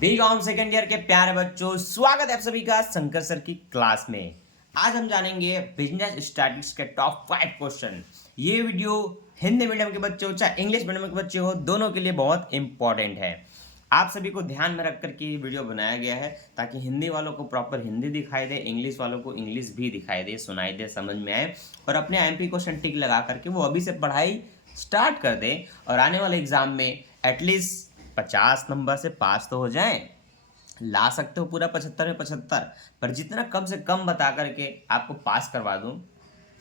BCom second year के प्यारे बच्चों, स्वागत है आप सभी का शंकर सर की क्लास में। आज हम जानेंगे बिजनेस स्टैटिस्टिक्स के टॉप 5 क्वेश्चन। ये वीडियो हिंदी मीडियम के बच्चों चाहे इंग्लिश मीडियम के बच्चे हो, दोनों के लिए बहुत इंपॉर्टेंट है। आप सभी को ध्यान में रख कर के ये वीडियो बनाया गया है ताकि हिंदी वालों को प्रॉपर हिंदी दिखाई दे, इंग्लिश वालों को इंग्लिश भी दिखाई दे, सुनाई दे, समझ में आए और अपने एमपी क्वेश्चन टिक लगा करके वो अभी से पढ़ाई स्टार्ट कर दें और आने वाले एग्जाम में एटलीस्ट 50 नंबर से पास तो हो जाएं। ला सकते हो पूरा 75 में 75, पर जितना कम से कम बता करके आपको पास करवा दूं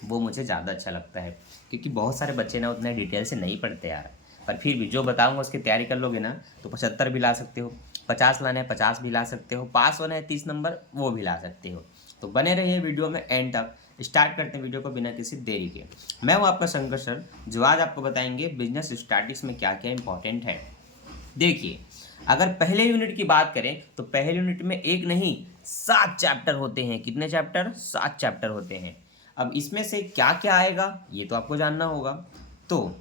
वो मुझे ज़्यादा अच्छा लगता है, क्योंकि बहुत सारे बच्चे ना उतना डिटेल से नहीं पढ़ते यार। पर फिर भी जो बताऊंगा उसकी तैयारी कर लोगे ना तो 75 भी ला सकते हो, 50 लाना है 50 भी ला सकते हो, पास होना है 30 नंबर वो भी ला सकते हो। तो बने रहिए वीडियो में एंड तक। स्टार्ट करते हैं वीडियो को बिना किसी देरी के। मैं हूँ आपका शंकर सर, जो आज आपको बताएंगे बिजनेस स्टैटिस्टिक्स में क्या क्या इंपॉर्टेंट है। देखिए, अगर पहले यूनिट की बात करें तो पहले यूनिट में एक नहीं 7 चैप्टर होते हैं। कितने चैप्टर? 7 चैप्टर होते हैं। अब इसमें से क्या क्या आएगा ये तो आपको जानना होगा। तो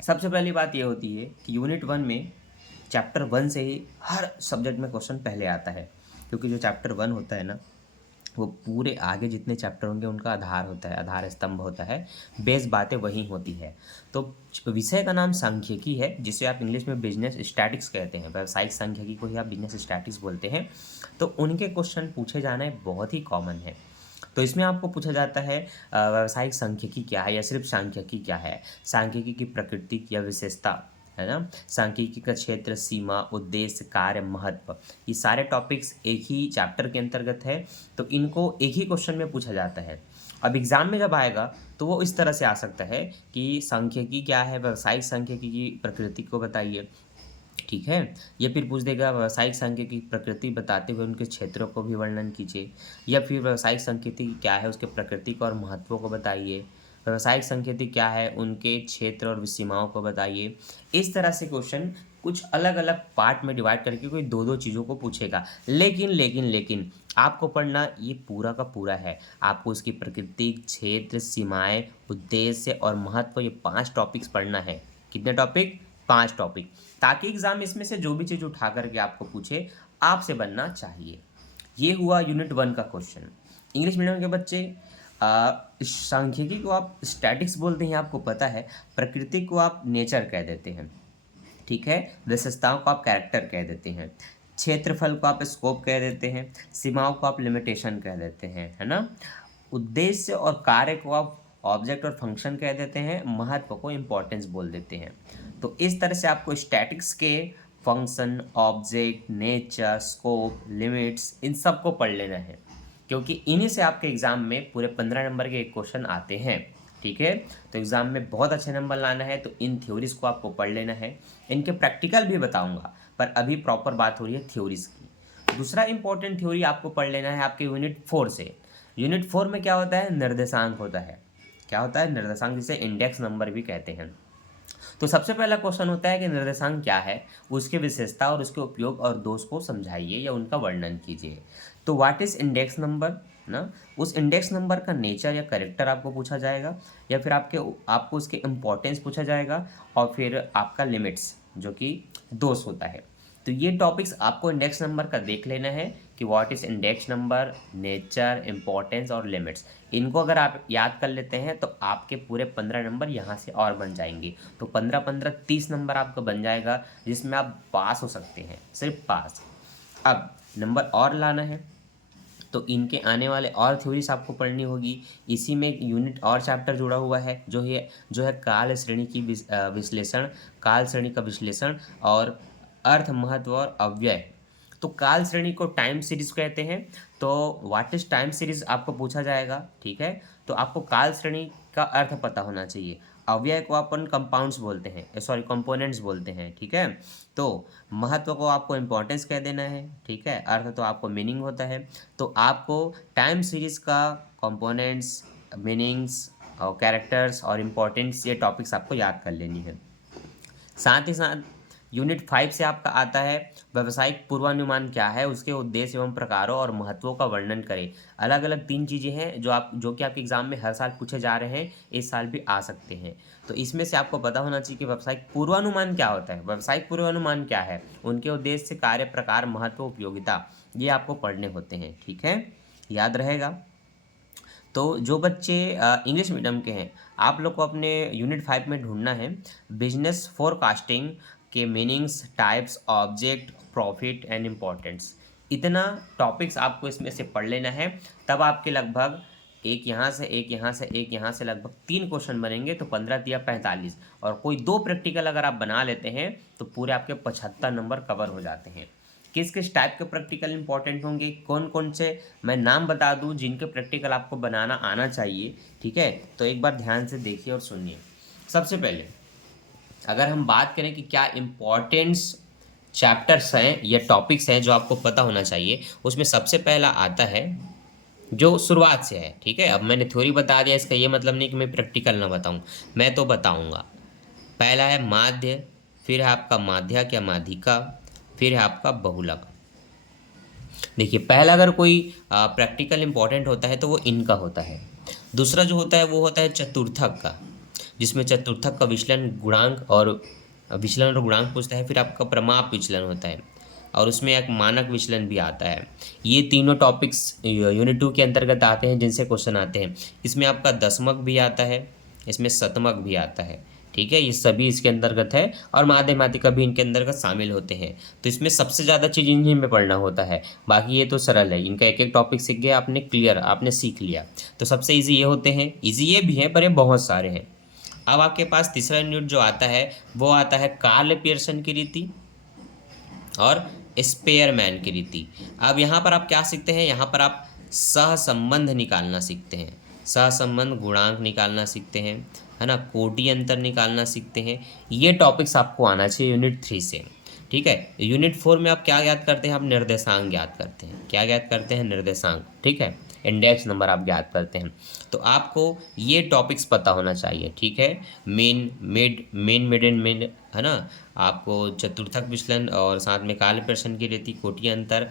सबसे पहली बात ये होती है कि यूनिट 1 में चैप्टर 1 से ही हर सब्जेक्ट में क्वेश्चन पहले आता है, क्योंकि जो चैप्टर 1 होता है ना वो पूरे आगे जितने चैप्टर होंगे उनका आधार होता है, आधार स्तंभ होता है, बेस बातें वही होती है। तो विषय का नाम सांख्यिकी है, जिसे आप इंग्लिश में बिजनेस स्टैटिक्स कहते हैं। व्यावसायिक सांख्यिकी को ही आप बिजनेस स्टैटिक्स बोलते हैं। तो उनके क्वेश्चन पूछे जाना बहुत ही कॉमन है। तो इसमें आपको पूछा जाता है व्यावसायिक सांख्यिकी क्या है या सिर्फ सांख्यिकी क्या है, सांख्यिकी की प्रकृति या विशेषता, है ना, सांख्यिकी का क्षेत्र, सीमा, उद्देश्य, कार्य, महत्व, ये सारे टॉपिक्स एक ही चैप्टर के अंतर्गत है। तो इनको एक ही क्वेश्चन में पूछा जाता है। अब एग्जाम में जब आएगा तो वो इस तरह से आ सकता है कि सांख्यिकी क्या है, व्यावसायिक सांख्यिकी की प्रकृति को बताइए, ठीक है। ये फिर पूछ देगा व्यावसायिक सांख्यिकी की प्रकृति बताते हुए उनके क्षेत्रों को भी वर्णन कीजिए, या फिर व्यावसायिक सांख्यिकी क्या है उसके प्रकृति को और महत्वों को बताइए, व्यावसायिक सांख्यिकी क्या है उनके क्षेत्र और सीमाओं को बताइए। इस तरह से क्वेश्चन कुछ अलग अलग पार्ट में डिवाइड करके कोई दो दो चीज़ों को पूछेगा। लेकिन आपको पढ़ना ये पूरा का पूरा है। आपको उसकी प्रकृति, क्षेत्र, सीमाएं, उद्देश्य और महत्व, ये 5 टॉपिक्स पढ़ना है। कितने टॉपिक? 5 टॉपिक, ताकि एग्जाम इसमें से जो भी चीज़ उठा करके आपको पूछे आपसे बनना चाहिए। ये हुआ यूनिट 1 का क्वेश्चन। इंग्लिश मीडियम के बच्चे सांख्यिकी को आप स्टैटिक्स बोलते हैं, आपको पता है। प्रकृति को आप नेचर कह देते हैं, ठीक है। विशेषताओं को आप कैरेक्टर कह देते हैं, क्षेत्रफल को आप स्कोप कह देते हैं, सीमाओं को आप लिमिटेशन कह देते हैं, है ना। उद्देश्य और कार्य को आप ऑब्जेक्ट और फंक्शन कह देते हैं, महत्व को इम्पोर्टेंस बोल देते हैं। तो इस तरह से आपको स्टैटिक्स के function, object, nature, scope, limits, इन सब को पढ़ लेना है, क्योंकि इन्हीं से आपके एग्ज़ाम में पूरे 15 नंबर के एक क्वेश्चन आते हैं, ठीक है। तो एग्ज़ाम में बहुत अच्छे नंबर लाना है तो इन थ्योरीज को आपको पढ़ लेना है। इनके प्रैक्टिकल भी बताऊंगा, पर अभी प्रॉपर बात हो रही है थ्योरीज की। दूसरा इंपॉर्टेंट थ्योरी आपको पढ़ लेना है आपके यूनिट 4 से। यूनिट 4 में क्या होता है? निर्देशांक होता है। क्या होता है? निर्देशांक, जिसे इंडेक्स नंबर भी कहते हैं। तो सबसे पहला क्वेश्चन होता है कि निर्देशांक क्या है, उसकी विशेषता और उसके उपयोग और दोष को समझाइए या उनका वर्णन कीजिए। तो व्हाट इज इंडेक्स नंबर ना, उस इंडेक्स नंबर का नेचर या करेक्टर आपको पूछा जाएगा, या फिर आपको उसके इम्पोर्टेंस पूछा जाएगा, और फिर आपका लिमिट्स जो कि दोष होता है। तो ये टॉपिक्स आपको इंडेक्स नंबर का देख लेना है कि what is index number, nature, importance और लिमिट्स। इनको अगर आप याद कर लेते हैं तो आपके पूरे 15 नंबर यहाँ से और बन जाएंगे। तो 15 30 नंबर आपका बन जाएगा, जिसमें आप पास हो सकते हैं, सिर्फ पास। अब नंबर और लाना है तो इनके आने वाले और थ्योरीज आपको पढ़नी होगी। इसी में एक यूनिट और चैप्टर जुड़ा हुआ है जो है काल श्रेणी की विश्लेषण, काल श्रेणी का विश्लेषण और अर्थ, महत्व और अव्यय। तो काल श्रेणी को टाइम सीरीज कहते हैं। तो व्हाट इज टाइम सीरीज आपको पूछा जाएगा, ठीक है। तो आपको काल श्रेणी का अर्थ पता होना चाहिए। अव्यय को अपन कंपाउंड्स बोलते हैं, सॉरी कंपोनेंट्स बोलते हैं, ठीक है। तो महत्व को आपको इंपॉर्टेंस कह देना है, ठीक है। अर्थ तो आपको मीनिंग होता है। तो आपको टाइम सीरीज का कंपोनेंट्स, मीनिंग्स और कैरेक्टर्स और इम्पोर्टेंस, ये टॉपिक्स आपको याद कर लेनी है। साथ ही साथ यूनिट 5 से आपका आता है व्यावसायिक पूर्वानुमान क्या है, उसके उद्देश्य एवं प्रकारों और महत्वों का वर्णन करें। अलग अलग 3 चीज़ें हैं जो कि आपके एग्जाम में हर साल पूछे जा रहे हैं, इस साल भी आ सकते हैं। तो इसमें से आपको पता होना चाहिए कि व्यावसायिक पूर्वानुमान क्या होता है, व्यावसायिक पूर्वानुमान क्या है, उनके उद्देश्य, कार्य, प्रकार, महत्व, उपयोगिता, ये आपको पढ़ने होते हैं। ठीक है, याद रहेगा। तो जो बच्चे इंग्लिश मीडियम के हैं, आप लोग को अपने यूनिट 5 में ढूंढना है बिजनेस फोरकास्टिंग के meanings, types, object, profit and importance. इतना टॉपिक्स आपको इसमें से पढ़ लेना है, तब आपके लगभग एक यहाँ से एक यहाँ से एक यहाँ से लगभग 3 क्वेश्चन बनेंगे, तो 15 दिया 45, और कोई 2 प्रैक्टिकल अगर आप बना लेते हैं तो पूरे आपके 75 नंबर कवर हो जाते हैं। किस किस टाइप के प्रैक्टिकल इंपॉर्टेंट होंगे, कौन कौन से मैं नाम बता दूं जिनके प्रैक्टिकल आपको बनाना आना चाहिए। ठीक है, तो एक बार ध्यान से देखिए और सुनिए। सबसे पहले अगर हम बात करें कि क्या इम्पोर्टेंस चैप्टर्स हैं या टॉपिक्स हैं जो आपको पता होना चाहिए, उसमें सबसे पहला आता है जो शुरुआत से है। ठीक है, अब मैंने थ्योरी बता दिया, इसका ये मतलब नहीं कि मैं प्रैक्टिकल ना बताऊं, मैं तो बताऊंगा। पहला है माध्य, फिर है आपका माध्यक या माध्यिका, फिर है आपका बहुलक। देखिए, पहला अगर कोई प्रैक्टिकल इंपॉर्टेंट होता है तो वो इनका होता है। दूसरा जो होता है वो होता है चतुर्थक का, जिसमें चतुर्थक का विचलन और गुणांक पूछता है। फिर आपका प्रमाप विचलन होता है, और उसमें एक मानक विचलन भी आता है। ये तीनों टॉपिक्स यूनिट 2 के अंतर्गत आते हैं जिनसे क्वेश्चन आते हैं। इसमें आपका दशमक भी आता है, इसमें शतमक भी आता है। ठीक है, ये सभी इसके अंतर्गत है, और माध्यमातिका भी इनके अंतर्गत शामिल होते हैं। तो इसमें सबसे ज़्यादा चीज़ इन्हीं में पढ़ना होता है, बाकी ये तो सरल है, इनका एक एक टॉपिक सीख गया आपने, क्लियर आपने सीख लिया। तो सबसे ईजी ये होते हैं, ईजी ये भी हैं पर ये बहुत सारे हैं। अब आपके पास तीसरा यूनिट जो आता है वो आता है कार्ल पियर्सन की रीति और स्पेयरमैन की रीति। अब यहाँ पर आप क्या सीखते हैं, यहाँ पर आप सहसंबंध निकालना सीखते हैं, सहसंबंध गुणांक निकालना सीखते हैं, है ना, कोटि अंतर निकालना सीखते हैं। ये टॉपिक्स आपको आना चाहिए यूनिट 3 से। ठीक है, यूनिट 4 में आप क्या याद करते हैं, आप निर्देशांक याद करते हैं। क्या याद करते हैं, निर्देशांक। ठीक है, इंडेक्स नंबर आप याद करते हैं। तो आपको ये टॉपिक्स पता होना चाहिए। ठीक है, मेन मिड एंड मिड, है ना, आपको चतुर्थक विचलन और साथ में काल प्रश्न की रीति, कोटि अंतर,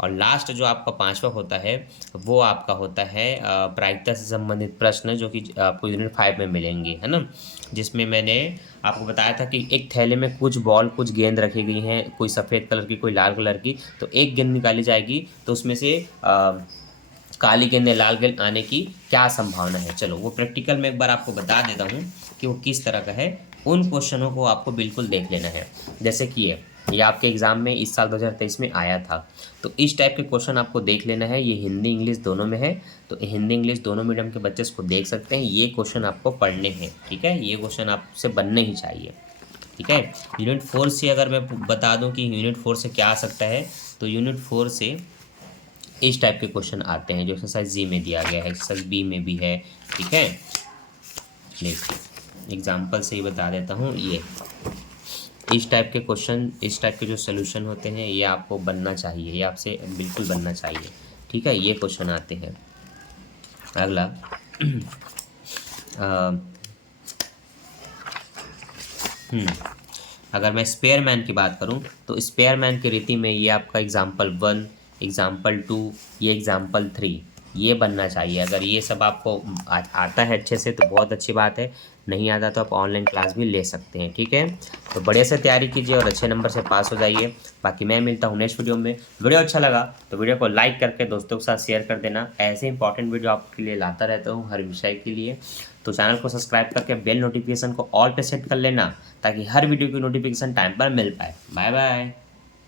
और लास्ट जो आपका 5वां होता है वो आपका होता है प्रायिकता से संबंधित प्रश्न, जो कि आपको यूनिट 5 में मिलेंगे, है ना, जिसमें मैंने आपको बताया था कि एक थैले में कुछ बॉल, कुछ गेंद रखी गई हैं, कोई सफ़ेद कलर की, कोई लाल कलर की। तो एक गेंद निकाली जाएगी, तो उसमें से काली गेंद या लाल गेंद आने की क्या संभावना है। चलो वो प्रैक्टिकल में एक बार आपको बता देता हूँ कि वो किस तरह का है। उन क्वेश्चनों को आपको बिल्कुल देख लेना है, जैसे कि ये आपके एग्ज़ाम में इस साल 2023 में आया था। तो इस टाइप के क्वेश्चन आपको देख लेना है। ये हिंदी इंग्लिश दोनों में है, तो हिंदी इंग्लिश दोनों मीडियम के बच्चे इसको देख सकते हैं। ये क्वेश्चन आपको पढ़ने हैं। ठीक है, ये क्वेश्चन आपसे बनने ही चाहिए। ठीक है, यूनिट 4 से अगर मैं बता दूं कि यूनिट 4 से क्या आ सकता है, तो यूनिट 4 से इस टाइप के क्वेश्चन आते हैं जो एक्सरसाइज जी में दिया गया है, एक्सरसाइज बी में भी है। ठीक है, देखिए एग्जाम्पल से ही बता देता हूँ। ये इस टाइप के क्वेश्चन, इस टाइप के जो सोल्यूशन होते हैं, ये आपको बनना चाहिए, ये आपसे बिल्कुल बनना चाहिए। ठीक है, ये क्वेश्चन आते हैं। अगला अगर मैं स्पेयरमैन की बात करूं, तो स्पेयरमैन की रीति में ये आपका एग्जाम्पल 1, एग्जाम्पल 2, ये एग्जाम्पल 3, ये बनना चाहिए। अगर ये सब आपको आता है अच्छे से तो बहुत अच्छी बात है, नहीं आता तो आप ऑनलाइन क्लास भी ले सकते हैं। ठीक है, तो बढ़िया से तैयारी कीजिए और अच्छे नंबर से पास हो जाइए। बाकी मैं मिलता हूँ नेक्स्ट वीडियो में। वीडियो अच्छा लगा तो वीडियो को लाइक करके दोस्तों के साथ शेयर कर देना। ऐसे इंपॉर्टेंट वीडियो आपके लिए लाता रहता हूँ हर विषय के लिए। तो चैनल को सब्सक्राइब करके बेल नोटिफिकेशन को ऑल पे सेट कर लेना, ताकि हर वीडियो की नोटिफिकेशन टाइम पर मिल पाए। Bye bye.